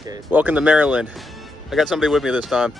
Okay. Welcome to Maryland. I got somebody with me this time.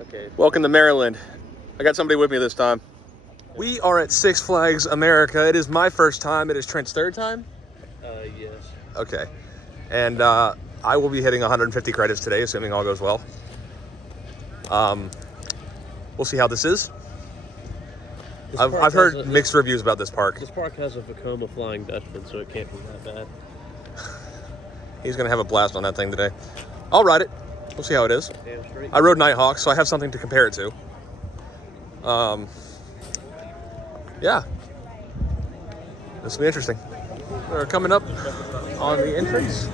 Okay. Welcome to Maryland. I got somebody with me this time. We are at Six Flags America. It is my first time. It is Trent's third time? Yes. Okay. And I will be hitting 150 credits today, assuming all goes well. We'll see how this is. I've heard mixed reviews about this park. This park has a Vekoma Flying Dutchman, so it can't be that bad. He's going to have a blast on that thing today. I'll ride it. We'll see how it is. Damn straight. I rode Nighthawk, so I have something to compare it to. Yeah. This will be interesting. We're coming up on the entrance.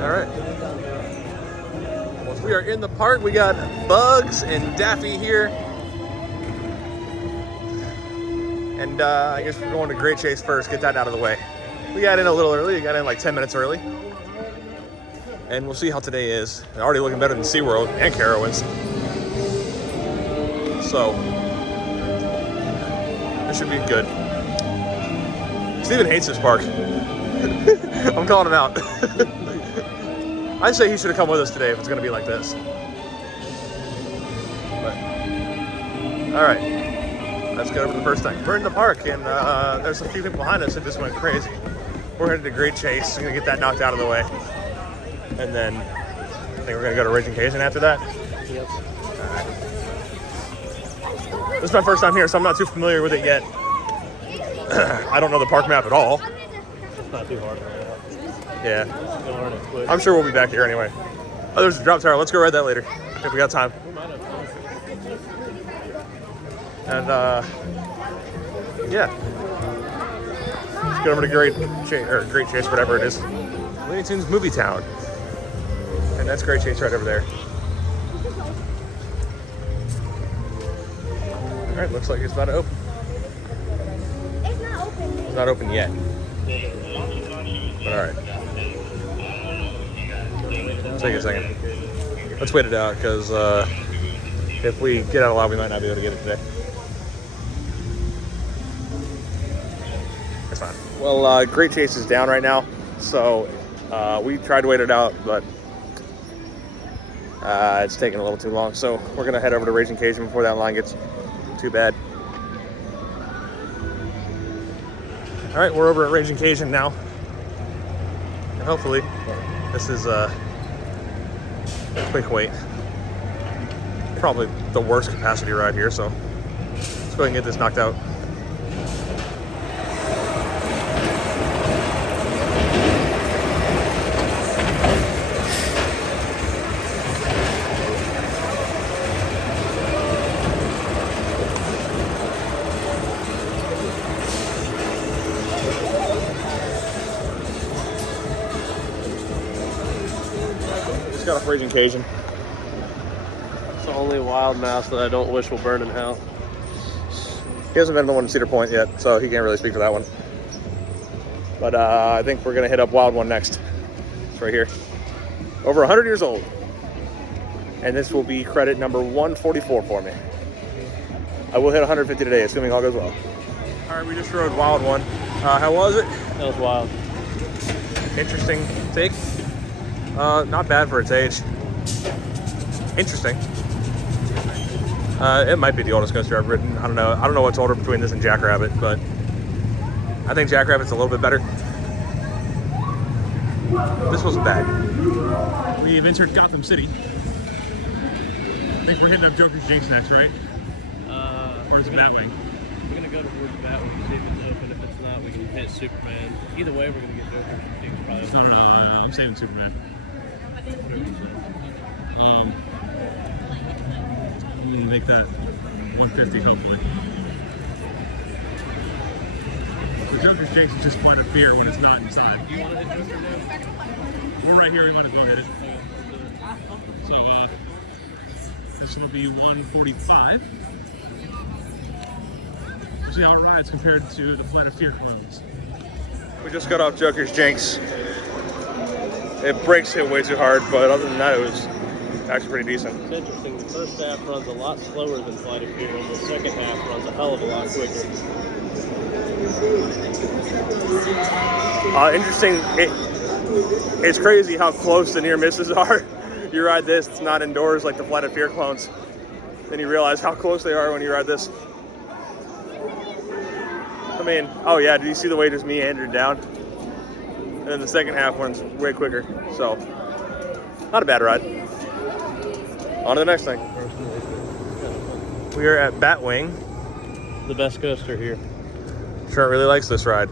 All right. Once we are in the park, we got Bugs and Daffy here. And I guess we're going to Great Chase first, get that out of the way. We got in a little early. We got in like 10 minutes early. And we'll see how today is. They're already looking better than SeaWorld and Carowinds. So, this should be good. Steven hates this park. I'm calling him out. I say he should have come with us today if it's going to be like this. But, all right. Let's go over the first thing. We're in the park, and there's a few people behind us that just went crazy. We're headed to Great Chase. We're going to get that knocked out of the way. And then I think we're going to go to Raging Cajun after that. Yep. Right. This is my first time here, so I'm not too familiar with it yet. I don't know the park map at all. It's not too hard. Yeah. You'll learn it quick. I'm sure we'll be back here anyway. Oh, there's a drop tower. Let's go ride that later if we got time. And yeah, let's go over to Great Chase, whatever it is. Looney Tunes Movie Town, and that's Great Chase right over there. All right, looks like it's about to open. It's not open. It's not open yet. But all right, take a second. Let's wait it out because if we get out alive, we might not be able to get it today. It's fine. Well, Great Chase is down right now, so we tried to wait it out, but it's taking a little too long. So we're gonna head over to Raging Cajun before that line gets too bad. All right, we're over at Raging Cajun now, and hopefully this is a quick wait. Probably the worst capacity ride here, so let's go ahead and get this knocked out. Just got off Raging Cajun. It's the only wild mouse that I don't wish will burn in hell. He hasn't been the one in Cedar Point yet, so he can't really speak for that one. But I think we're gonna hit up Wild One next. It's right here. Over 100 years old. And this will be credit number 144 for me. I will hit 150 today, assuming all goes well. All right, we just rode Wild One. How was it? That was wild. Interesting take. Not bad for its age. Interesting. It might be the oldest coaster I've ridden. I don't know. I don't know what's older between this and Jackrabbit, but I think Jackrabbit's a little bit better. This wasn't bad. We've entered Gotham City. I think we're hitting up Joker's Jinx next, right? Or is it Batwing? We're gonna go towards Batwing, see if it's open. If it's not, we can hit Superman. Either way, we're gonna get Joker's Jinx probably. No. I'm saving Superman. Whatever you say. I'm gonna make that 150 hopefully. The Joker's Jinx is just quite a fear when it's not inside. Do you want to hit Joker now? We're right here, we might as well hit it. So this will be 145. We'll see how it rides compared to the Flight of Fear clones. We just got off Joker's Jinx. It brakes hit way too hard, but other than that, it was actually pretty decent. It's interesting. The first half runs a lot slower than Flight of Fear, and the second half runs a hell of a lot quicker. Interesting. It's crazy how close the near misses are. You ride this, it's not indoors like the Flight of Fear clones. Then you realize how close they are when you ride this. I mean, oh yeah, did you see the way it just meandered down? And then the second half runs way quicker. So, not a bad ride. On to the next thing. We are at Batwing. The best coaster here. Trent really likes this ride.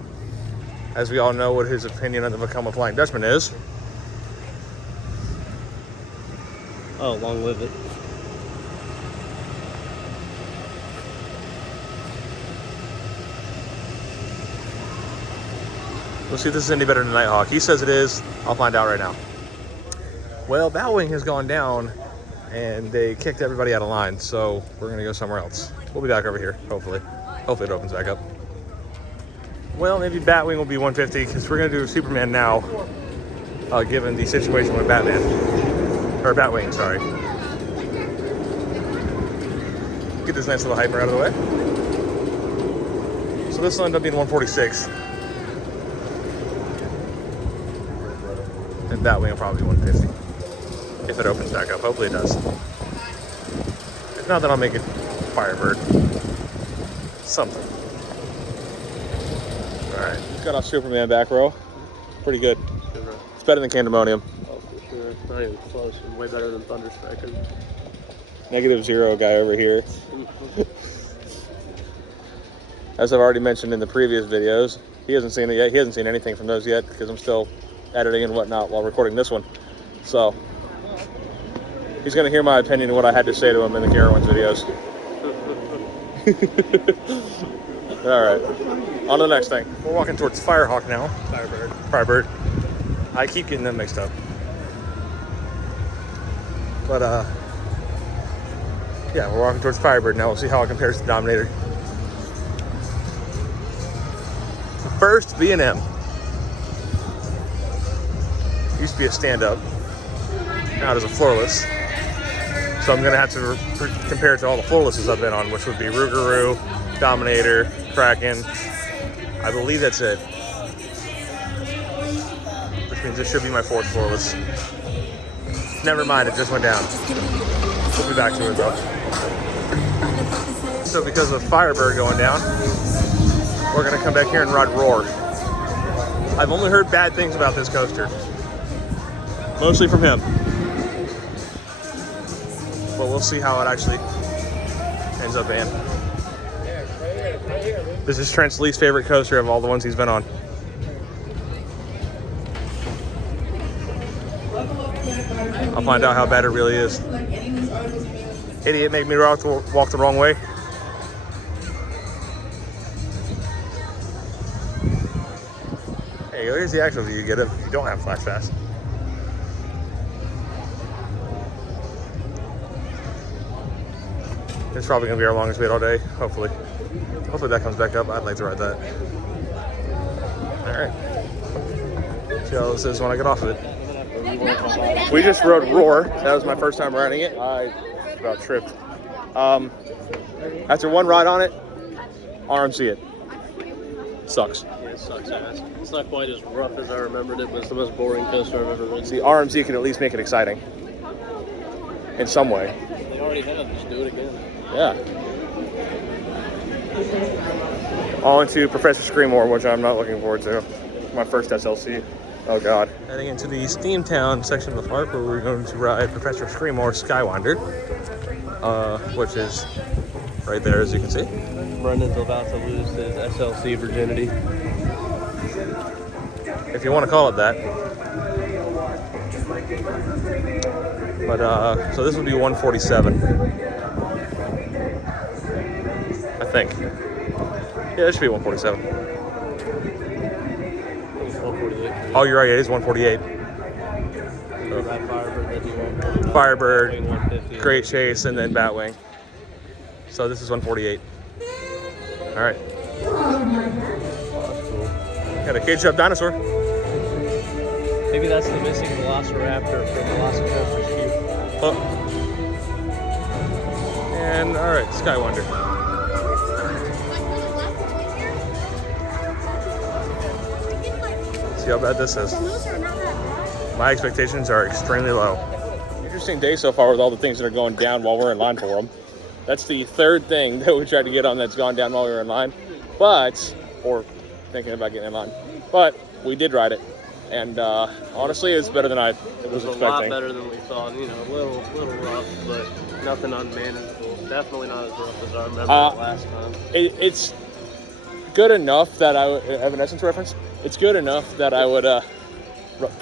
As we all know what his opinion on the Become a Flying Dutchman is. Oh, long live it. We'll see if this is any better than Nighthawk. He says it is. I'll find out right now. Well, Batwing has gone down and they kicked everybody out of line, so we're gonna go somewhere else. We'll be back over here, hopefully. Hopefully it opens back up. Well, maybe Batwing will be 150 because we're gonna do Superman now, given the situation with Batman. Or Batwing, sorry. Get this nice little hyper out of the way. So this will end up being 146. And Batwing will probably be 150. If it opens back up. Hopefully it does. If not, then I'll make it Firebird. Something. Alright. Got off Superman back row. Pretty good. It's better than Candemonium. Oh, for sure. Not even close. And way better than Thunderstriker. -0 guy over here. As I've already mentioned in the previous videos, he hasn't seen it yet. He hasn't seen anything from those yet because I'm still editing and whatnot while recording this one. So he's going to hear my opinion of what I had to say to him in the Carowinds videos. All right, on to the next thing. We're walking towards Firehawk now. Firebird. I keep getting them mixed up. But yeah, we're walking towards Firebird now. We'll see how it compares to Dominator. First B&M. Used to be a stand-up. Now it is a floorless. So I'm gonna have to compare it to all the floorlesses I've been on, which would be Rougarou, Dominator, Kraken. I believe that's it. Which means this should be my fourth floorless. Never mind, it just went down. We'll be back to it though. So because of Firebird going down, we're gonna come back here and ride Roar. I've only heard bad things about this coaster. Mostly from him. But we'll see how it actually ends up being. This is Trent's least favorite coaster of all the ones he's been on. I'll find out how bad it really is. Idiot made me walk the wrong way. Hey, here's the actual view you get if you don't have Flash Fast. It's probably gonna be our longest wait all day, hopefully. Hopefully that comes back up. I'd like to ride that. All right. See how this is when I get off of it. We just rode Roar. That was my first time riding it. I about tripped. After one ride on it, RMC it. Sucks. Yeah, it sucks ass. It's not quite as rough as I remembered it, but it's the most boring coaster I've ever ridden. See, RMC can at least make it exciting. In some way. They already have. Just do it again. Yeah. On to Professor Screamore, which I'm not looking forward to. My first SLC. Oh God. Heading into the Steamtown section of the park where we're going to ride Professor Screamore Skywinder, which is right there as you can see. Brendan's about to lose his SLC virginity. If you want to call it that. But so this would be 147. I think. Yeah, it should be 147. It's 148. Oh, you're right. It is 148. So that Firebird, that'd be 148. Firebird, Wing 150. Great Chase, and then Batwing. So this is 148. All right. Oh, that's cool. Got a caged up dinosaur. Maybe that's the missing Velociraptor from Velocicoaster's Cube. Oh. And all right, Skywinder. See how bad this is. My expectations are extremely low. Interesting day so far with all the things that are going down while we're in line for them. That's the third thing that we tried to get on that's gone down while we were in line, or thinking about getting in line. But we did ride it, and honestly, it's better than I was It was expecting. a lot better than we thought. You know, a little rough, but nothing unmanageable. Definitely not as rough as I remember last time. It's good enough that I would, Evanescence reference. It's good enough that I would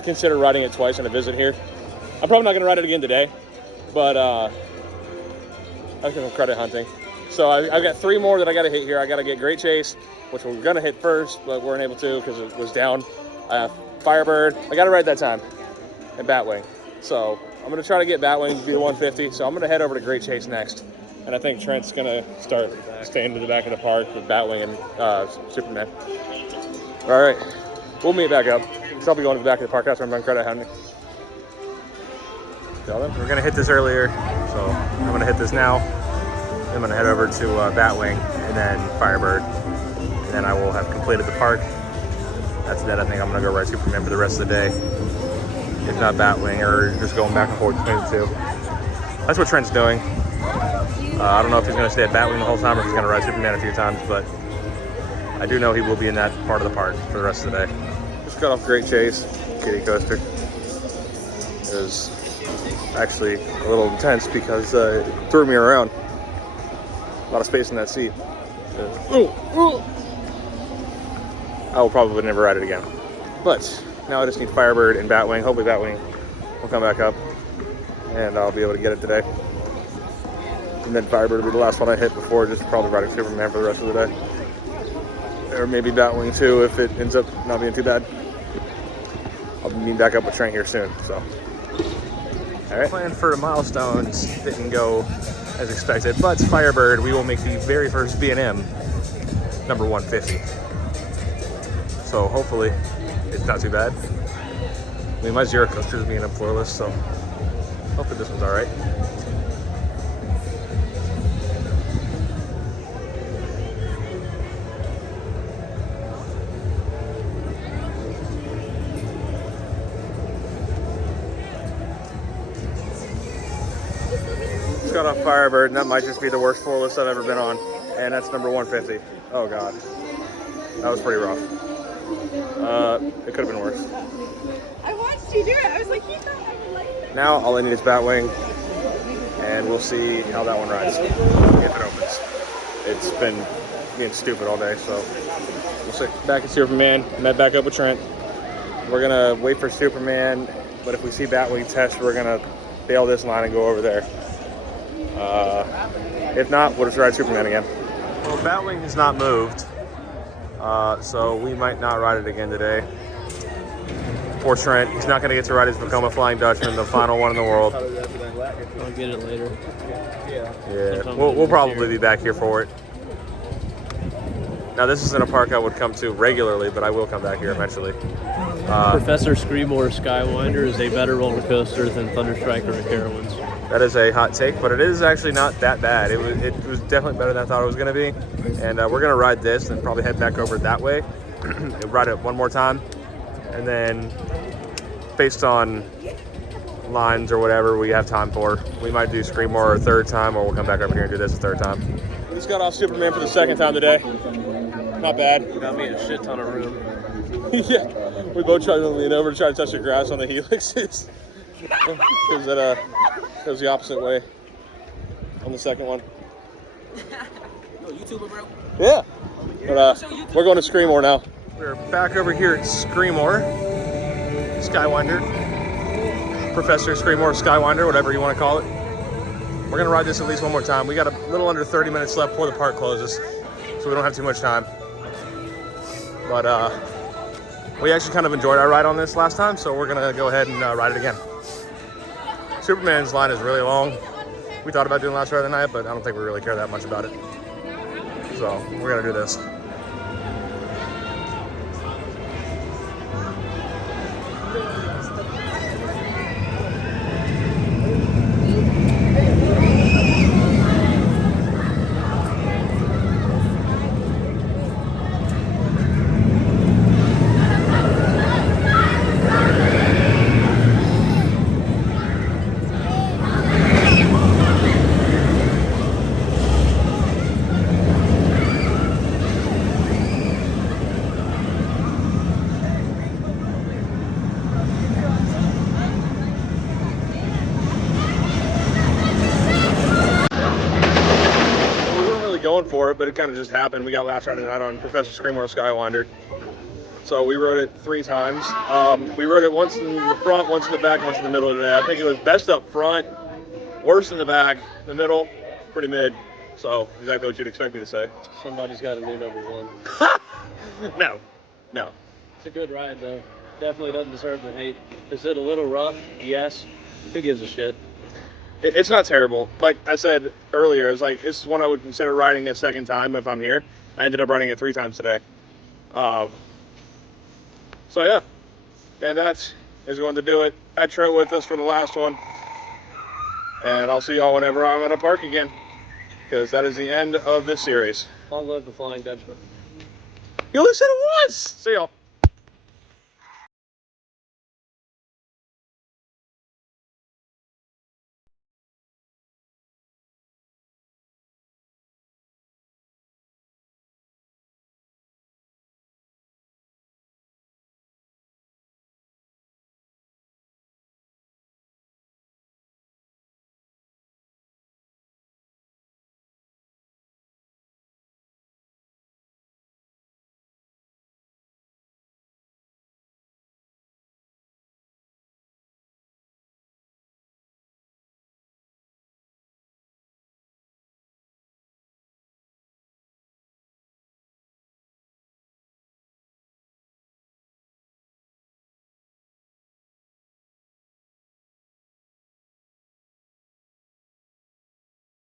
consider riding it twice on a visit here. I'm probably not going to ride it again today, but I think I'm credit hunting. So I've got 3 more that I got to hit here. I got to get Great Chase, which we're going to hit first, but weren't able to because it was down. Firebird, I got to ride that time, and Batwing. So I'm going to try to get Batwing to be 150. So I'm going to head over to Great Chase next. And I think Trent's going to start staying to the back of the park with Batwing and Superman. All right, we'll meet back up. So I'll be going to the back of the park after I'm done credit hunting. We're gonna hit this earlier, so I'm gonna hit this now. I'm gonna head over to Batwing and then Firebird, and then I will have completed the park. That's that. I think I'm gonna go ride Superman for the rest of the day, if not Batwing, or just going back and forth between the two. That's what Trent's doing. I don't know if he's gonna stay at Batwing the whole time or if he's gonna ride Superman a few times, but I do know he will be in that part of the park for the rest of the day. Just got off Great Chase, kiddie coaster. It was actually a little intense because it threw me around. A lot of space in that seat. I will probably never ride it again. But now I just need Firebird and Batwing. Hopefully Batwing will come back up and I'll be able to get it today. And then Firebird will be the last one I hit before just probably riding Superman for the rest of the day. Or maybe Batwing too if it ends up not being too bad. I'll be meeting back up with Trent here soon, so. All right. Plan for the milestones didn't go as expected, but Firebird, we will make the very first B&M number 150. So hopefully it's not too bad. I mean, my Zero Coaster is B&M floorless, so hopefully this one's all right. Got off Firebird, and that might just be the worst floorless I've ever been on. And that's number 150. Oh God. That was pretty rough. It could have been worse. I watched you do it. I was like, you thought I would like that. Now all I need is Batwing, and we'll see how that one rides if it opens. It's been being stupid all day, so we'll see. Back at Superman, met back up with Trent. We're gonna wait for Superman, but if we see Batwing test, we're gonna bail this line and go over there. If not, we'll just ride Superman again. Well, Batwing has not moved, so we might not ride it again today. Poor Trent, he's not going to get to ride his Vekoma Flying Dutchman, the final one in the world. I'll get it later. Yeah, we'll probably be back here for it. Now, this isn't a park I would come to regularly, but I will come back here eventually. Professor Screamore Skywinder is a better roller coaster than Thunderstriker and Carowinds. That is a hot take, but it is actually not that bad. It was definitely better than I thought it was going to be. And we're going to ride this and probably head back over that way. Ride it one more time. And then based on lines or whatever we have time for, we might do Screamore a third time, or we'll come back over here and do this a third time. We just got off Superman for the second time today. Not bad. Got me a shit ton of room. Yeah, We both tried to lean over to try to touch the grass on the helixes. Because it goes the opposite way on the second one. Oh, YouTuber, bro? Yeah. But we're going to Screamore now. We're back over here at Screamore, Skywinder, Professor Screamore, Skywinder, whatever you want to call it. We're gonna ride this at least one more time. We got a little under 30 minutes left before the park closes, so we don't have too much time. But we actually kind of enjoyed our ride on this last time, so we're gonna go ahead and ride it again. Superman's line is really long. We thought about doing last ride of the night, but I don't think we really care that much about it. So we're gonna do this. Going for it, but it kind of just happened. We got last ride of the night on Professor Screamore Skywinder, so we rode it 3 times. We rode it once in the front, once in the back, once in the middle today. I think it was best up front, worst in the back, the middle, pretty mid. So exactly what you'd expect me to say. Somebody's got a new number 1. No. It's a good ride though. Definitely doesn't deserve the hate. Is it a little rough? Yes. Who gives a shit? It's not terrible. Like I said earlier, it's one I would consider riding a second time if I'm here. I ended up riding it 3 times today. So yeah, and that is going to do it. Had Trent with us for the last one, and I'll see y'all whenever I'm at a park again, because that is the end of this series. Long live the Flying Dutchman. You only said it once. See y'all.